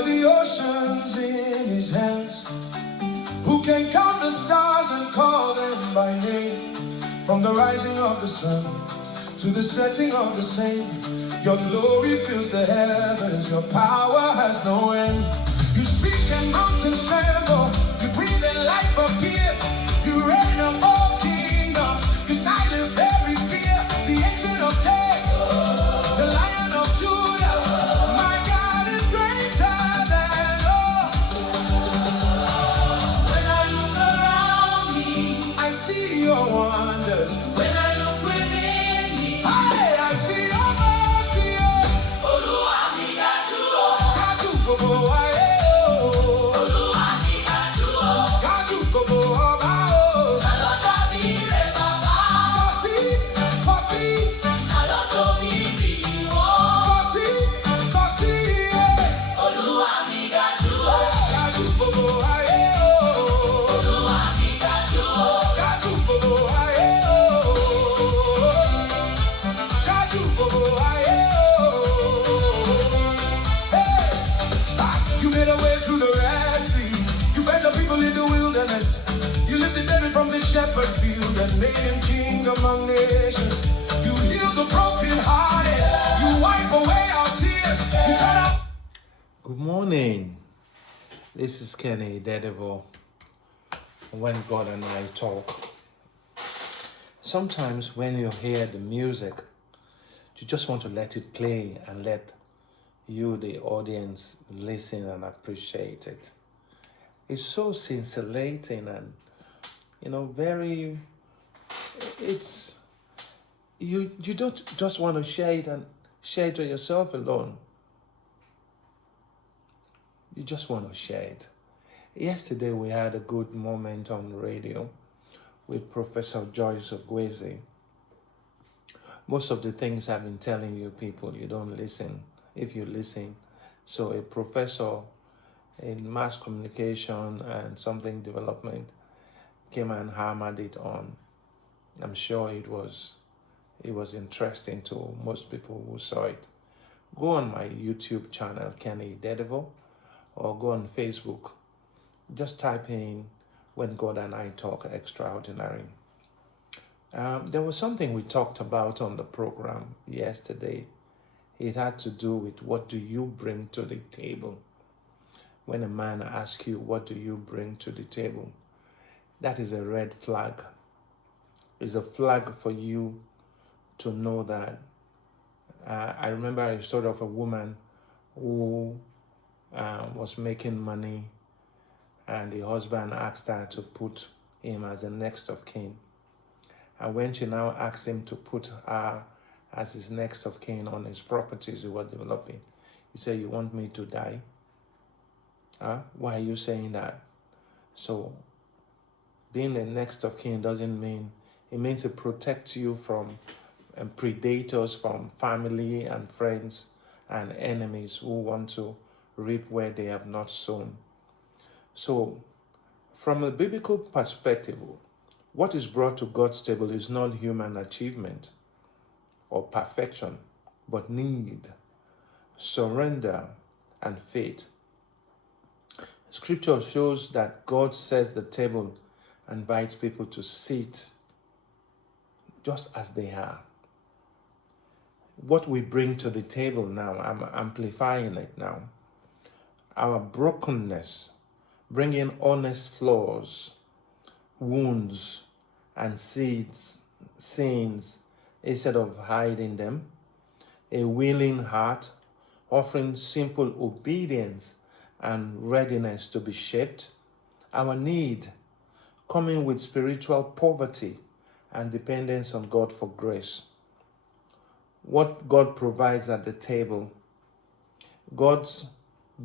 held the oceans in his hands, who can count the stars and call them by name. From the rising of the sun to the setting of the same, your glory fills the heavens, your power has no end. You speak and mountains tremble, you breathe and life appears. You reign of all kingdoms, you silence every fear. The ancient of days, the Lion of Judah, my God is greater than all. When I look around me, I see your wonders. When I look within me, I see your mercy. Olúwa mi dájú o. Dájú gbogbo ayé o. Olúwa mi dájú o. Dájú gbogbo ọba o. Ta ló dàbí rẹ̀ bàbá? Kò sí. Ta ló tóbi bí ìwọ? Kò sí. Olúwa mi dájú o. Dájú gbogbo ayé o. Olúwa mi dájú o. Dájú gbogbo ayé o. Dájú gbogbo ayé o. Hey! You made a way through the Red Sea. You fed your people in the wilderness. You lifted David from the shepherd field and made him king among nations. You healed the brokenhearted. You wipe away our tears. You turn out. Good morning. This is Kenny Daredevil. When God and I talk. Sometimes when you hear the music, you just want to let it play and let you, the audience, listen and appreciate it. It's so scintillating and, very, it's, you don't just want to share it and share it to yourself alone. You just want to share it. Yesterday we had a good moment on radio with Professor Joyce Ogweze. Most of the things I've been telling you people, you don't listen. If you listen, so a professor in mass communication and something development came and hammered it on. I'm sure it was interesting to most people who saw it. Go on my YouTube channel, Kenny Daredevil, or go on Facebook. Just type in When God and I Talk Extraordinary. There was something we talked about on the program yesterday. It had to do with what do you bring to the table. When a man asks you, what do you bring to the table? That is a red flag. It's a flag for you to know that. I remember a story of a woman who was making money, and the husband asked her to put him as the next of kin. And when she now asked him to put her as his next of kin on his properties he was developing, he said, "You want me to die? Why are you saying that?" So being the next of kin doesn't mean, it means to protect you from predators, from family and friends and enemies who want to reap where they have not sown. So from a biblical perspective, what is brought to God's table is not human achievement or perfection, but need, surrender, and faith. Scripture shows that God sets the table and invites people to sit just as they are. What we bring to the table now, I'm amplifying it now. Our brokenness, bringing honest flaws, wounds, and sins, instead of hiding them. A willing heart, offering simple obedience and readiness to be shaped. Our need, coming with spiritual poverty and dependence on God for grace. What God provides at the table. God's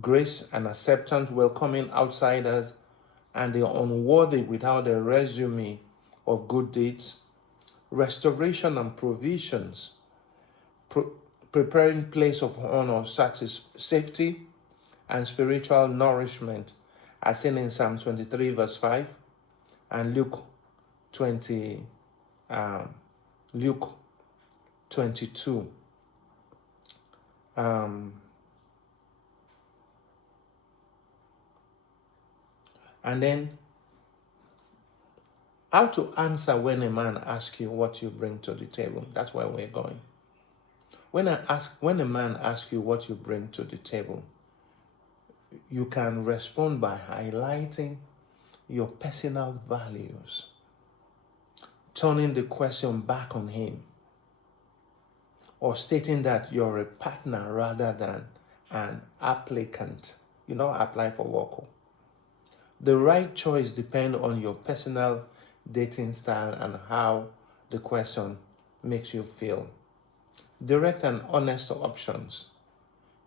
grace and acceptance, welcoming outsiders and the unworthy without a resume of good deeds. Restoration and provisions. Preparing place of honor, safety, and spiritual nourishment, as seen in Psalm 23 verse 5 and Luke 22. And then how to answer when a man asks you what you bring to the table. That's where we're going. When a man asks you what you bring to the table, you can respond by highlighting your personal values, turning the question back on him, or stating that you're a partner rather than an applicant. You know, apply for work. The right choice depends on your personal dating style and how the question makes you feel. Direct and honest options.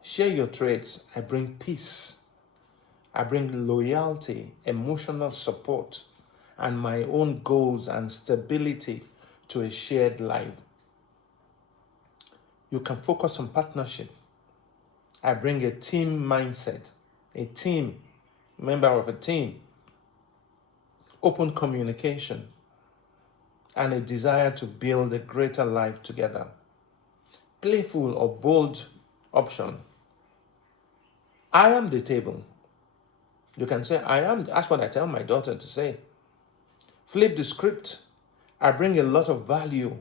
Share your traits. I bring peace. I bring loyalty, emotional support, and my own goals and stability to a shared life. You can focus on partnership. I bring a team mindset, a team, member of a team, open communication, and a desire to build a greater life together. Playful or bold option. I am the table. You can say, I am. That's what I tell my daughter to say. Flip the script. I bring a lot of value.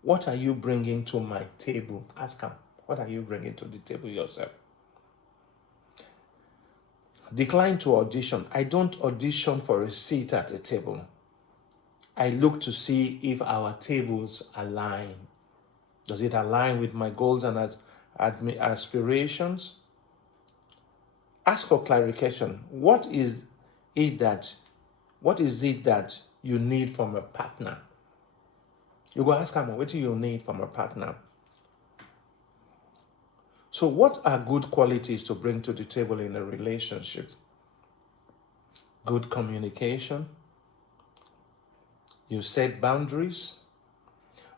What are you bringing to my table? Ask her, what are you bringing to the table yourself? Decline to audition. I don't audition for a seat at a table. I look to see if our tables align. Does it align with my goals and aspirations? Ask for clarification. What is it that you need from a partner? You go ask them, what do you need from a partner? So what are good qualities to bring to the table in a relationship? Good communication. You set boundaries.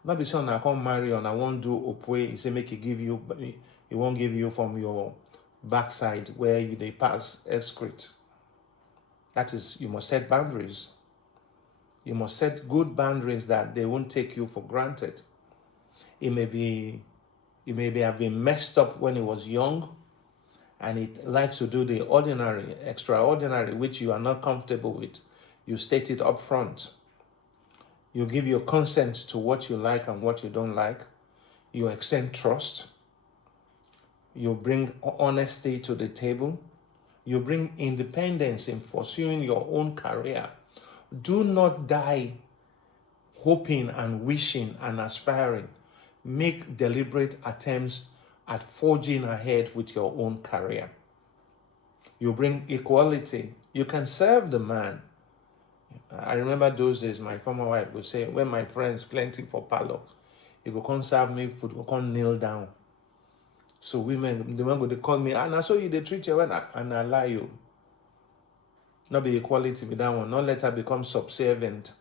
Not be saying I can't marry and I won't do opwe. He say make it give you, but he won't give you from your backside where they pass excrete. That is, you must set boundaries. You must set good boundaries that they won't take you for granted. It may have been messed up when he was young, and it likes to do the ordinary, extraordinary, which you are not comfortable with. You state it up front. You give your consent to what you like and what you don't like. You extend trust. You bring honesty to the table. You bring independence in pursuing your own career. Do not die hoping and wishing and aspiring. Make deliberate attempts at forging ahead with your own career. You bring equality. You can serve the man. I remember those days, my former wife would say, when my friends plenty for palo, you go come serve me food, go come kneel down. So women, the one they call me, and I saw you, they treat you well, and I lie you. Not be equality with that one. Not let her become subservient.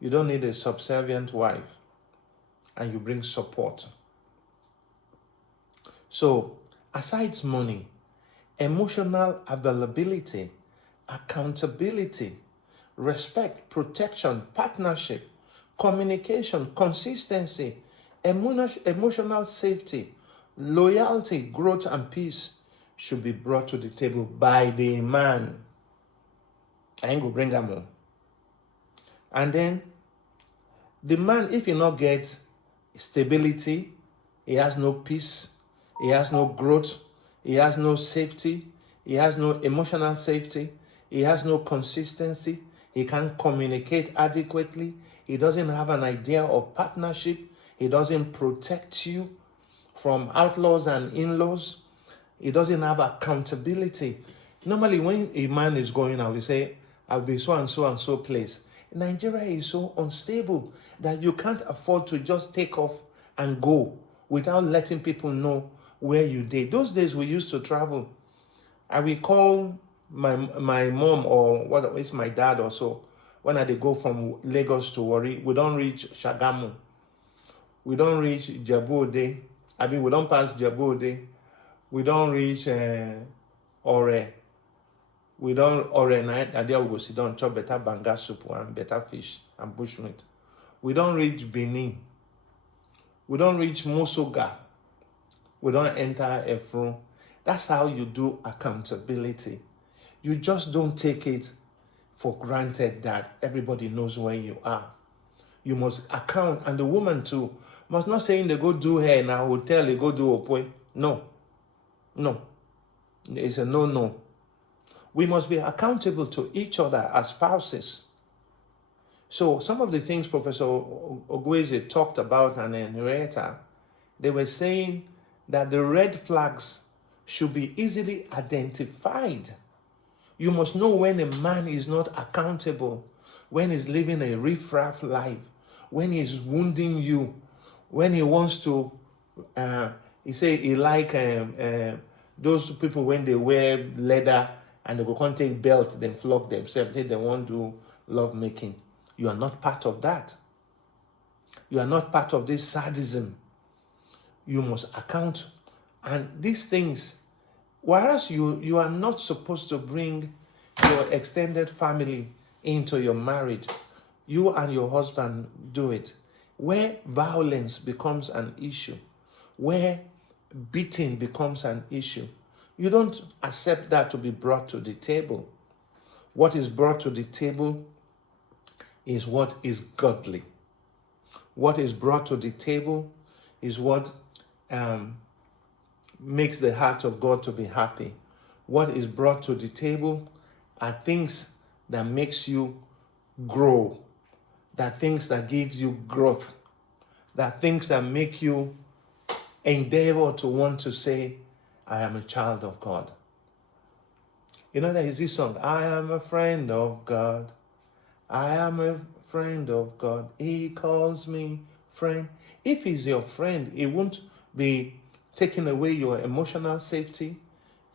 You don't need a subservient wife. And you bring support. So, aside money, emotional availability, accountability, respect, protection, partnership, communication, consistency, emotional safety, loyalty, growth, and peace should be brought to the table by the man. I ain't gonna bring them on. And then, the man, if he not get stability, he has no peace, he has no growth, he has no safety, he has no emotional safety, he has no consistency, he can't communicate adequately, he doesn't have an idea of partnership, he doesn't protect you from outlaws and in-laws, he doesn't have accountability. Normally when a man is going out, we say, I'll be so and so and so place. Nigeria is so unstable that you can't afford to just take off and go without letting people know where you did. Those days we used to travel. I recall my mom, or what it's my dad or so, when I go from Lagos to Warri, we don't reach Shagamu. We don't reach Djibouti. We don't pass Djibouti. We don't reach Ore. We don't Ore night, and there we go sit down, chop better banga soup and better fish and bushmeat. We don't reach Benin. We don't reach Musoga. We don't enter Efron. That's how you do accountability. You just don't take it for granted that everybody knows where you are. You must account, and the woman too must not saying they go do hair in a hotel, they go do opwe. No. It's a no. We must be accountable to each other as spouses. So some of the things Professor Ogweze talked about and Henrietta, they were saying that the red flags should be easily identified. You must know when a man is not accountable, when he's living a riff-raff life, when he's wounding you, when he wants to, he say he like those people when they wear leather and they go can't take belt, then flog themselves, they want to do love making. You are not part of that. You are not part of this sadism. You must account. And these things, whereas you are not supposed to bring your extended family into your marriage, you and your husband do it. Where violence becomes an issue, where beating becomes an issue, you don't accept that to be brought to the table. What is brought to the table is what is godly. What is brought to the table is what makes the heart of God to be happy. What is brought to the table are things that makes you grow, that things that gives you growth, that things that make you endeavor to want to say, I am a child of God. You know, there is this song, I am a friend of God. I am a friend of God. He calls me friend. If he's your friend, he won't be taking away your emotional safety,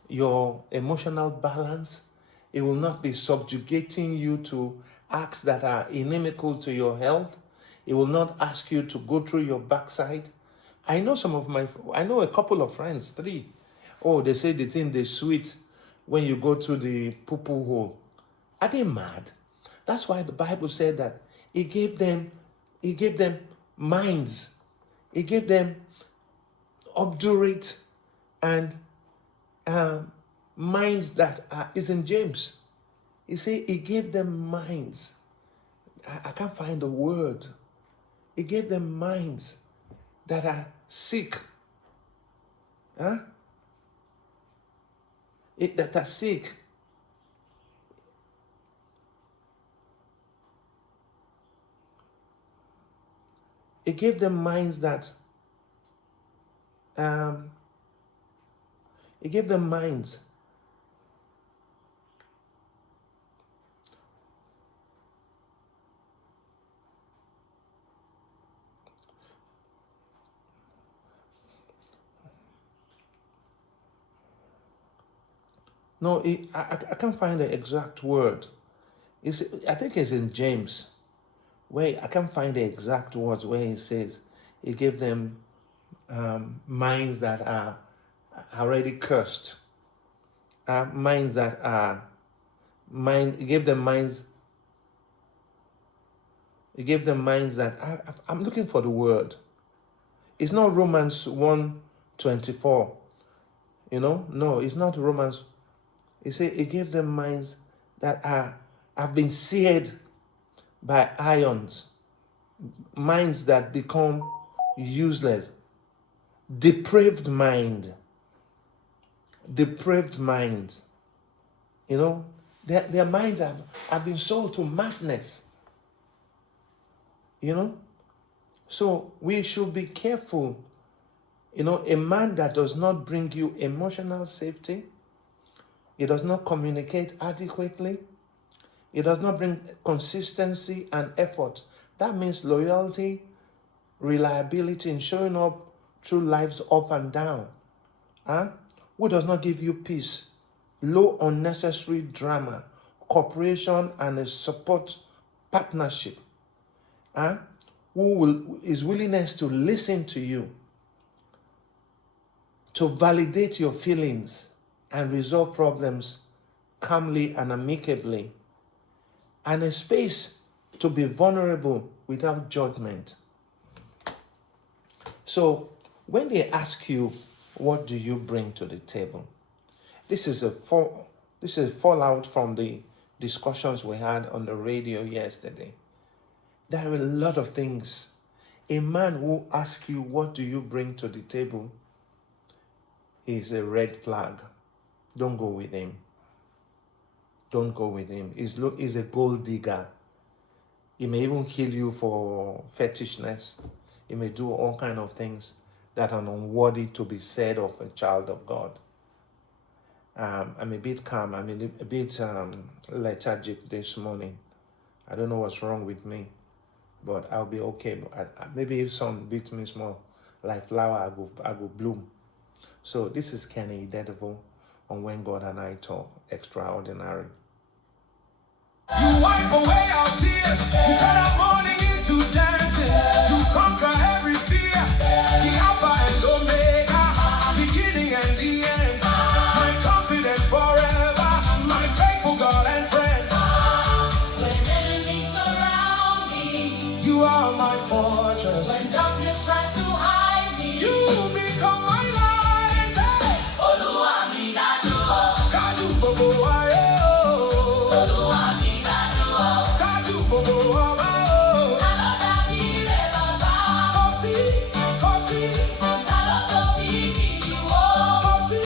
your emotional balance. It will not be subjugating you to acts that are inimical to your health. It will not ask you to go through your backside. I know a couple of friends, 3. Oh, they say the thing they sweet when you go to the poo-poo hole. Are they mad? That's why the Bible said that He gave them minds. He gave them obdurate and minds that is in James. He said He gave them minds. I can't find the word. He gave them minds that are sick. That are sick. He gave them minds that He gave them minds No, I can't find the exact word. I think it's in James, where I can't find the exact words where he says He gave them minds that are already cursed. Minds that are He gave them minds. He gave them minds that I'm looking for the word. It's not Romans 1:24. No, it's not Romans. He said He gave them minds that have been seared by irons, minds that become useless, depraved minds. Their minds have been sold to madness. So we should be careful. A man that does not bring you emotional safety, he does not communicate adequately, he does not bring consistency and effort. That means loyalty, reliability in showing up through life's up and down. Who does not give you peace, low unnecessary drama, cooperation and a support partnership. His willingness to listen to you, to validate your feelings and resolve problems calmly and amicably, and a space to be vulnerable without judgment. So when they ask you, what do you bring to the table? This is a fallout from the discussions we had on the radio yesterday. There are a lot of things. A man who asks you, what do you bring to the table, is a red flag. Don't go with him. Don't go with him. He's a gold digger. He may even kill you for fetishness. He may do all kinds of things that are unworthy to be said of a child of God. I'm a bit calm. I'm a bit lethargic this morning. I don't know what's wrong with me, but I'll be okay. Maybe if sun beats me small, like flower, I will bloom. So this is Kenny Dedevil on When God and I Talk Extraordinary. You wipe away our tears. You turn our mourning into dancing. You conquer every fear. The Alpha and Omega, beginning and the end. My confidence forever. My faithful God and friend. When enemies surround me, you are my fortress. When darkness tries